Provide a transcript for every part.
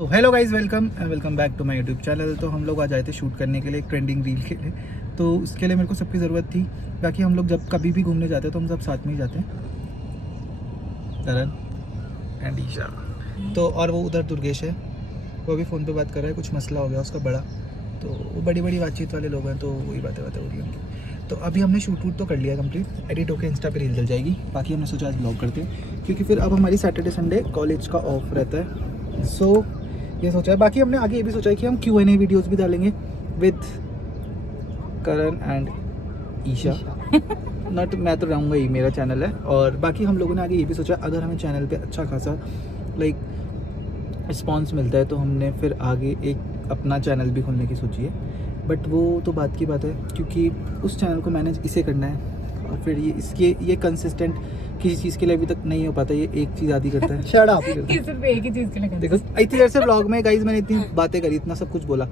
तो hello guys, welcome back to my YouTube channel. तो हम लोग आज आए थे शूट करने के लिए एक ट्रेंडिंग रील के लिए। तो उसके लिए मेरे को सबकी ज़रूरत थी। बाकी हम लोग जब कभी भी घूमने जाते हैं तो हम सब साथ में ही जाते हैं, तरन एंड ईशा। तो और वो उधर दुर्गेश है, वो भी फ़ोन पे बात कर रहा है, कुछ मसला हो गया उसका बड़ा। तो वो बड़ी बड़ी बातचीत वाले लोग हैं, तो वही बातें हो रही हैं। तो अभी हमने शूट वूट तो कर लिया कंप्लीट, एडिट होकर इंस्टा पे रील डल जाएगी। बाकी हमने सोचा आज ब्लॉग करते हैं, क्योंकि फिर अब हमारी सैटरडे संडे कॉलेज का ऑफ रहता है। सो ये सोचा है। बाकी हमने आगे ये भी सोचा है कि हम Q&A वीडियोस भी डालेंगे with Karan and Isha. Not मैं तो रहूँगा ही, मेरा चैनल है। और बाकी हम लोगों ने आगे ये भी सोचा, अगर हमें चैनल पे अच्छा खासा रिस्पॉन्स मिलता है तो हमने फिर आगे एक अपना चैनल भी खोलने की सोची है। बट वो तो बात की बात है, क्योंकि उस चैनल को मैनेज इसे करना है, और फिर ये कंसिस्टेंट किसी चीज़ के लिए अभी तक नहीं हो पाता। ये एक चीज़ आदि करता है, शट अप ही करता है। सिर्फ एक ही चीज के लिए देखो इतनी देर से ब्लॉग में गाइज मैंने इतनी बातें करी, इतना सब कुछ बोला,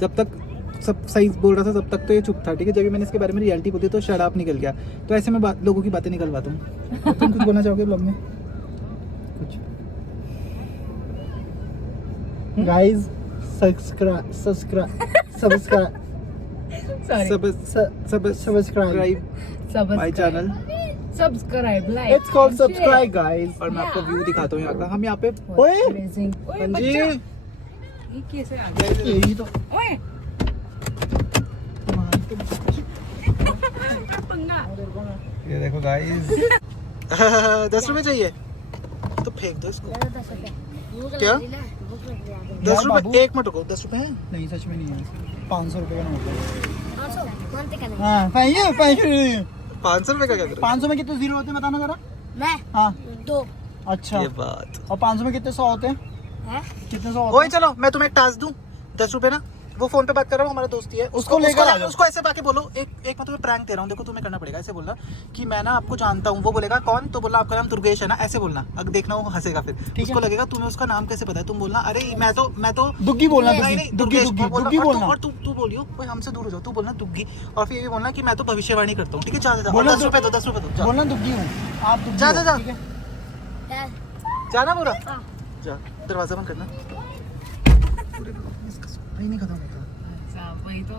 जब तक सब सही बोल रहा था तब तक तो ये चुप था, ठीक है। जब मैंने इसके बारे में रियलिटी बोली तो शट अप निकल गया। तो ऐसे में लोगों की बातें निकलवाता हूँ। तुम कुछ बोलना चाहोगे ब्लॉग में? कुछ guys subscribe subscribe my channel, subscribe like it's called subscribe guys. और मैं आपको व्यू दिखाता हूँ यहाँ का। हम यहाँ पे ओए अमेजिंग। ओए हाँ बच्चा, जी, ये कैसे आ गया? यही तो ओए पंगा। ये देखो गाइस। 10 रुपए चाहिए तो फेंक दो इसको। क्या 10 रुपए? एक मिनट रुको, 10 रुपए है? नहीं, सच में नहीं है। 500 रुपए का नोट है। हाँ 500 रुपए का क्या करें? 500 में कितने जीरो होते हैं बताना जरा। मैं हाँ 2 अच्छा, ये बात। और 500 में कितने 100 होते हैं? है। कितने 100 होते ओए हैं? चलो मैं तुम्हें एक टास्क दूं, 10 रुपए ना। वो फोन पे बात कर रहा हूँ, हमारा दोस्ती है, उसको लेकर आ जाओ। उसको ऐसे बाकी बोलो। एक मैं तुम्हें प्रैंक दे रहा हूँ, देखो तुम्हें करना पड़ेगा। ऐसे बोलना कि मैं ना आपको जानता हूँ। वो बोलेगा कौन, तो बोलना आपका नाम दुर्गेश है ना, ऐसे बोलना। अगर देखना वो हंसेगा, फिर उसको लगेगा तुम्हें उसका नाम कैसे पता है। तुम बोलना अरे मैं तो दुग्गी बोलना, नहीं, नहीं, दुग्गी दुर्गेश बोलना। और तू बोलियो, कोई हमसे दूर हो जाओ, तू बोलना दुग्गी। और फिर ये भी बोलना कि मैं तो भविष्यवाणी करता हूँ, ठीक है। जा बोलना 10 रुपए दो, 10 रुपए दो। बोलना दुग्गी हूँ, आप दुग्गी जा, हो, जा, जा। ठीक है? जाना पूरा, हाँ। जा। दरवाजा बंद करना। इसका नहीं खत्म होता। अच्छा वही तो।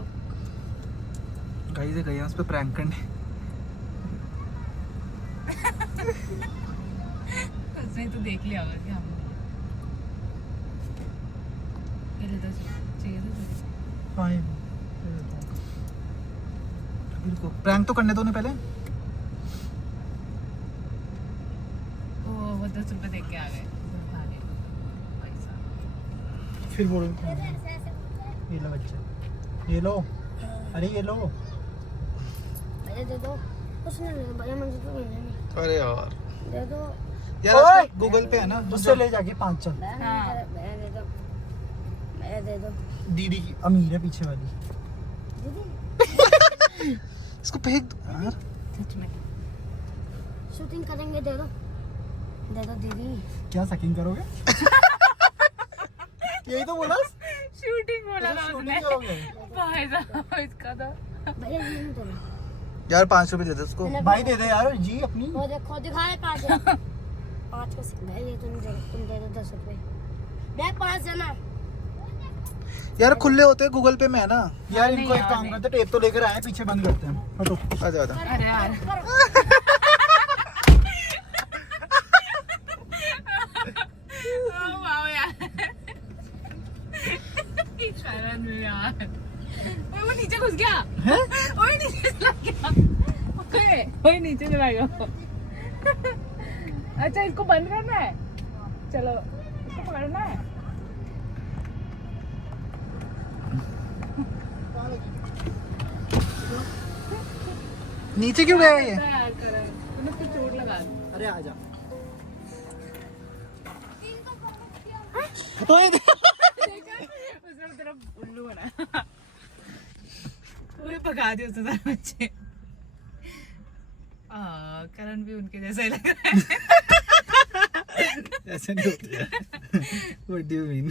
गाइस ये गए हैं उस पे प्रैंक करने। उसने तो देख लिया होगा कि हम पहले 10 चाहिए था। फाइन। बिल्कुल प्रैंक तो करने दो ना पहले। वो 10 रुपए देख के आ गए। पैसा फिर बोलो, ये लो बच्चा, ये लो, अरे ये लो। मेरे दे दो। कुछ नहीं लगा भैया, मुझे तो मिलने नहीं। अरे यार दे दो। यार आजकल गूगल पे है ना, उससे ले जाके 5 चल। मेरे दे दो। मेरे दे दो। दीदी की अमीर है पीछे वाली। दीदी इसको फेंक दो यार। सच में शूटिंग करेंगे, दे दो। दे दो दीदी। क्या सकिंग करोगे? यही तो बोला। शूटिंग बोला था उसने। शूटिंग करोगे? भाई साहब इसका तो भैया ये नहीं दे दो। यार 5 रुपए दे दो उसको। भाई दे दे यार जी अपनी। वो देखो दिखाए 5 5 का भैया ये तुम दे दो 10 रुपए। दे 5 देना। यार खुले होते हैं गूगल पे में है ना। यार नहीं इनको एक यार, काम नहीं। करते, टेप तो लेकर आए, पीछे बंद करते हैं। हटो। आजा आजा। अरे यार वाओ यार। शरण में यार। ओए वो नीचे घुस गया। ओए नीचे चला गया। ओए नीचे चला गया। अच्छा इसको बंद करना है। चलो इसको पकड़ना है। नीचे क्यों गया ये? यार करण तूने उसको चोट लगा दी। अरे आजा। उसने तेरा उल्लू बना। पूरे भगा दिए उसने सारे बच्चे। करण भी उनके जैसा ही लग रहा है। ऐसे नहीं होते यार। What do you mean?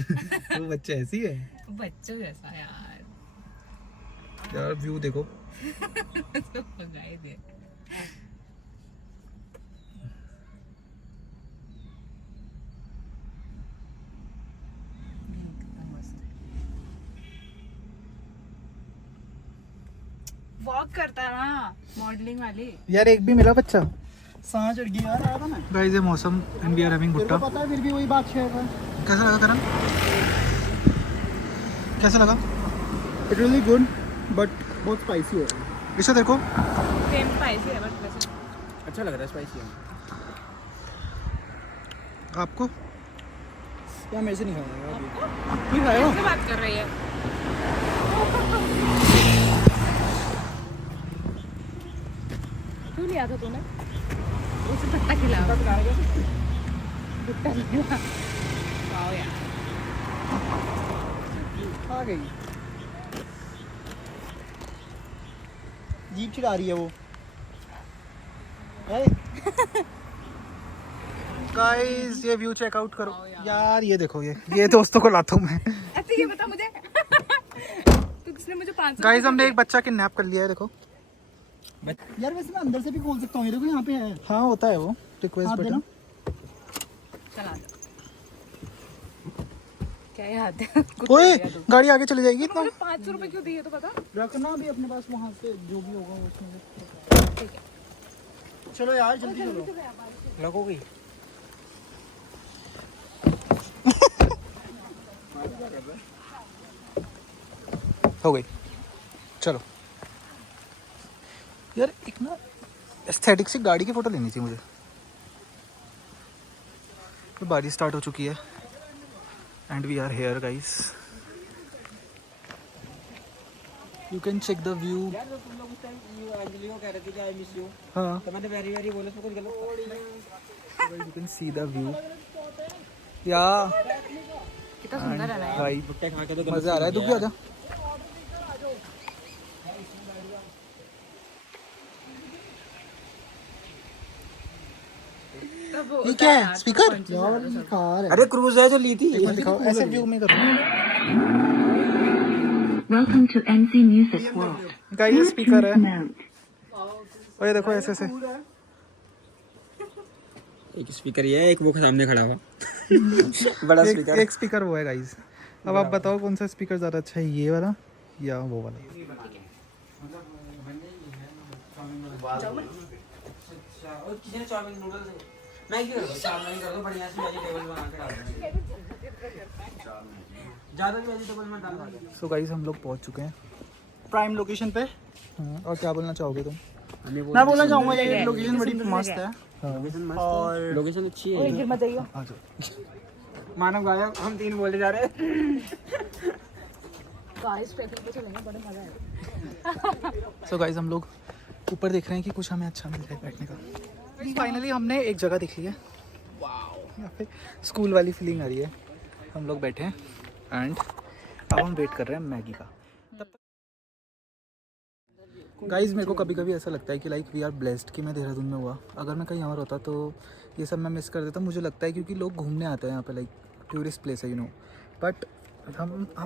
वो बच्चा ऐसी है बच्चों जैसा यार। यार। व्यू देखो। तो भगा ही दे। वॉक करता है ना, मॉडलिंग वाली। यार एक भी मिला बच्चा। सांस चढ़ गई यार, आया था ना। गाइस ये मौसम एंड वी आर हैविंग तेरे भुट्टा। को पता है फिर भी वही बात शेयर है। कैसा लगा करण? कैसा लगा? इट रियली गुड बट बहुत स्पाइसी है। इसे देखो। सेम स्पाइसी है बट वैसे अच्छा लग रहा है, स्पाइसी है। आपको? यार मेरे से नहीं खाया अभी। नहीं खाया? कैसे बात कर रही है? क्यों लिया था तूने? उसे भट्टा खिला। भट्टा खिला। वाओ यार। आ गई। जीप चिढ़ा रही है वो। गाइस ये व्यू चेकआउट करो यार, ये देखो ये दोस्तों को लाता हूँ मैं। अच्छा ये बता मुझे तो किसने मुझे 500 गाइस हमने एक बच्चा किडनैप कर लिया है, देखो। यार वैसे मैं अंदर से भी खोल सकता हूँ, ये देखो यहाँ पे है। हाँ होता है वो रिक्वेस्ट हाथ बटन। देना। चला दो। क्या याद है? कुछ ओए कर दिया तू। गाड़ी आगे चली जाएगी इतना। मुझे 500 रुपए क्यों दिए तो बता। रखना भी अपने पास, वहाँ से जो भी होगा उसमें से। ठीक है। चलो यार जल्दी चलो। लगोगी। हो गई, चलो। यार एक ना एस्थेटिक सी गाड़ी की फोटो लेनी थी मुझे। तो बारिश स्टार्ट हो चुकी है and we are here guys. You can check the view. यार तो तुम लोग उस टाइम अंजलि को कह रहे थे कि आई मिस यू, हाँ तो मैंने वेरी वेरी बोला तो कुछ गलत you can see the view. या कितना सुंदर है ना यार। भाई भुट्टे खा के तो मजा आ रहा है। तू भी आ जा। ये क्या है? स्पीकर? कार है। अरे क्रूज है जो ली थी। एक मिनट दिखाओ, ऐसे व्यू में करो। Welcome to NC Music World. Guys ये स्पीकर है। Mode. और ये देखो ऐसे ऐसे। एक स्पीकर ये है, एक वो सामने खड़ा हुआ बड़ा स्पीकर। एक स्पीकर वो है गाइस। अब आप बताओ कौन सा स्पीकर ज़्यादा अच्छा है, ये वाला या वो वाला? किसी ने चाउमीन नूडल्स मैगी कर दो, चाउमीन कर दो, बढ़िया से वेजिटेबल बना के डाल दो, ज़्यादा भी वेजिटेबल मत डालना। सो गाइस हम लोग पहुंच चुके हैं। प्राइम लोकेशन पे। और क्या बोलना चाहोगे तुम? मैं बोलना चाहूँगा ये लोकेशन बड़ी मस्त है। और लोकेशन अच्छी है। गिर मत जाइयो। आ जाओ। मानव गायब, हम तीन बोले जा रहे हैं। गाइस ट्रैकिंग पे चलेंगे, बड़ा मजा आएगा। सो गाइस हम लोग ऊपर देख रहे हैं कि कुछ हमें अच्छा मिल जाए बैठने का। फाइनली हमने एक जगह देख ली है। यहाँ पे स्कूल वाली फीलिंग आ रही है। हम लोग बैठे हैं एंड अब हम वेट कर रहे हैं मैगी का। गाइस मेरे को कभी कभी ऐसा लगता है कि लाइक वी आर ब्लेस्ड कि मैं देहरादून में हुआ। अगर मैं कहीं और होता तो ये सब मैं मिस कर देता। मुझे लगता है क्योंकि लोग घूमने आते हैं यहाँ पे, लाइक टूरिस्ट प्लेस है यू नो। बट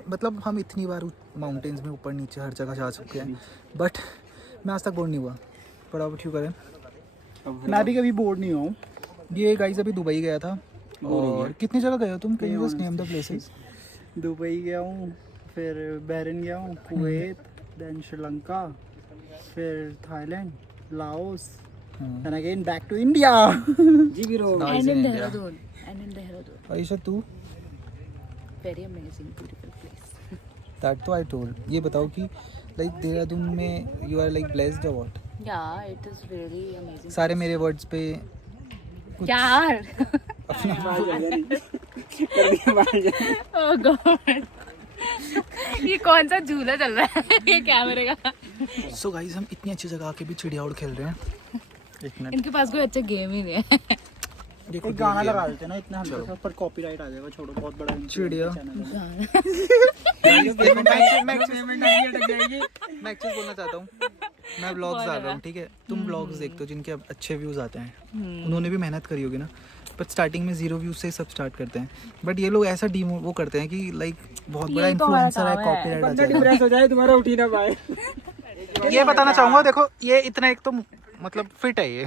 मतलब हम इतनी बार माउंटेन्स में ऊपर नीचे हर जगह जा चुके हैं, बट मैं आज तक बोर नहीं हुआ। बड़ा क्यों करें, मैं भी कभी बोर्ड नहीं हूँ। ये गाइस अभी दुबई गया था। और कितनी जगह गए हो तुम? Can you just name the places? Dubai गया हूँ, फिर बहरीन गया हूँ, कुवैत, देन श्रीलंका, फिर Thailand, Laos, and again back to India. जी भी रो। And in Dehradun. And in Dehradun. Ayesha तू? Very amazing, beautiful place. That तो आई टोल्ड। ये बताओ कि लाइक देहरादून में यू आर लाइक ब्लेस्ड और what? Yeah, it is really amazing. सारे मेरे वर्ड्स पे यार Oh God. ये कौन सा झूला चल रहा है ये कैमरे का? सो गाइस हम इतनी अच्छी जगह आके भी चिड़िया उड़ खेल रहे हैं। एक मिनट इनके पास कोई अच्छा गेम ही नहीं है। देखो एक गाना लगा देते हैं ना इतना हल्का सा, पर कॉपीराइट आ जाएगा। छोड़ो, बहुत बड़ा चिड़िया। चैनल है। मैं एक चीज बोलना चाहता हूँ। मैं ब्लॉग्स डाल रहा हूँ, ठीक है? तुम ब्लॉग्स देखते हो जिनके अब अच्छे व्यूज आते हैं। उन्होंने भी मेहनत करी होगी ना, बट स्टार्टिंग में 0 व्यूज से सब स्टार्ट करते हैं। बट ये लोग ऐसा वो करते हैं कि लाइक बहुत बड़ा यही तो हमारा इन्फ्लुएंसर है, काम है। कॉपीराइट आ बंदा जाएगा। डिप्रेस हो जाए, तुम्हारा उठ ही ना पाए। ये बताना चाहूंगा, देखो ये इतना एक तो मतलब फिट है ये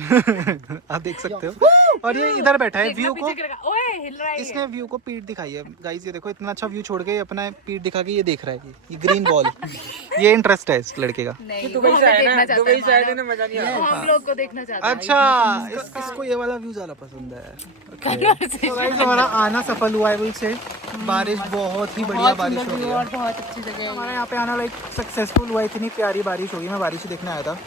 आप देख सकते हो। और ये इधर बैठा है देखना व्यू को, पीछे करेगा। ओए हिल रहा है ये। इसने व्यू को पीठ दिखाई है गाइस। ये देखो इतना अच्छा व्यू छोड़ के अपना पीठ दिखा के ये देख रहा है, ये ग्रीन बॉल। ये इंटरेस्ट है इस लड़के का। नहीं दुबई वहाँ से पे आया देखना ना, चाहता दुबई है से आए थे मानव। ना, मजा नहीं आया। हम लोग को देखना चाहता है। अच्छा इसको ये वाला व्यू ज्यादा पसंद है। तो गाइस हमारा आना सफल हुआ है से। बारिश बहुत ही बढ़िया बारिश हो रही है। और बहुत अच्छी जगह है। हमारा यहाँ पे आना लाइक सक्सेसफुल हुआ, इतनी प्यारी बारिश हो गई। मैं बारिश देखने आया था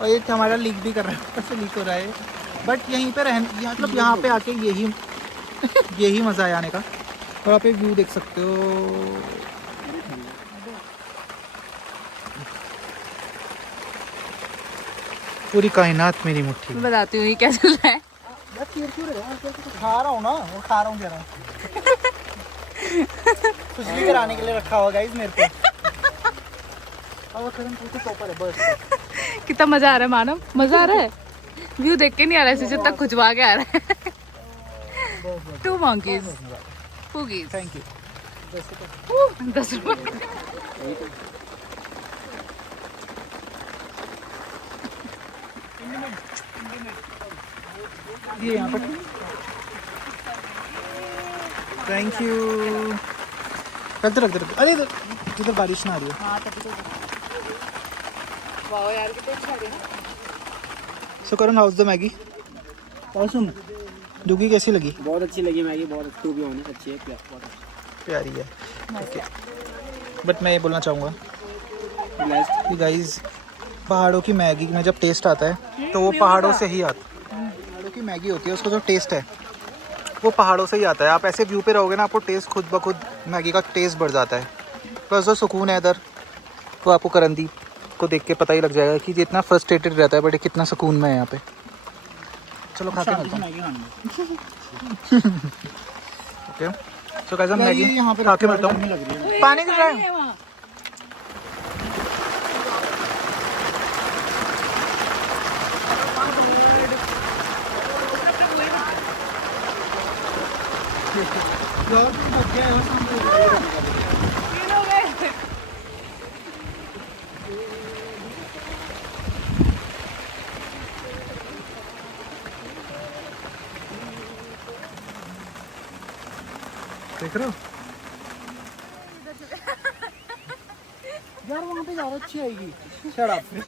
और ये हमारा लीक भी कर रहा है, ऊपर से लीक हो रहा है। बट यहीं पे मतलब यहाँ पे आके यही मज़ा है आने का। और आप एक व्यू देख सकते हो। पूरी कायनात मेरी मुट्ठी में। बताती हूँ ये क्या चल रहा है। खा रहा हूँ ना, वो खा रहा हूँ कह रहा हूँ। खुजली कराने के लिए रखा हुआ गाइस मेरे पे। और खरम तो टॉपर है बस। कितना मजा आ रहा है मानव, मजा आ रहा है। व्यू देख के नहीं आ रहा है, जितना खुजवा के आ रहा है। 2 monkeys, poogies, थैंक यू। 10 रुपए। ये यहाँ पर थैंक यू। रख दे। अरे इधर बारिश ना आ रही है। हाँ तभी तो। वाह यार कितना अच्छा है ना। सो करण हाउस द मैगी औसम। डुगी कैसी लगी? बहुत अच्छी लगी मैगी, बहुत अच्छी भी होनी अच्छी है, बहुत अच्छी। प्यारी है। ओके बट मैं ये बोलना चाहूँगा कि गाइस पहाड़ों की मैगी में जब टेस्ट आता है तो वो पहाड़ों से ही आता है। पहाड़ों की मैगी होती है, उसका जो टेस्ट है वो पहाड़ों से ही आता है। आप ऐसे व्यू पे रहोगे ना, आपको टेस्ट खुद ब खुद मैगी का टेस्ट बढ़ जाता है। प्लस जो सुकून है इधर वो आपको करंदी को देख के पता ही लग जाएगा कि ये इतना फ्रस्ट्रेटेड रहता है बट ये कितना सुकून में है यहाँ पे। चलो खा के मिलता हूँ। ओके सो गाइस हम मैगी यहाँ पे खा के मिलता हूँ। पानी गिर रहा है। देख रहे हो यार वहाँ पे ज़्यादा अच्छी आएगी। Shut up.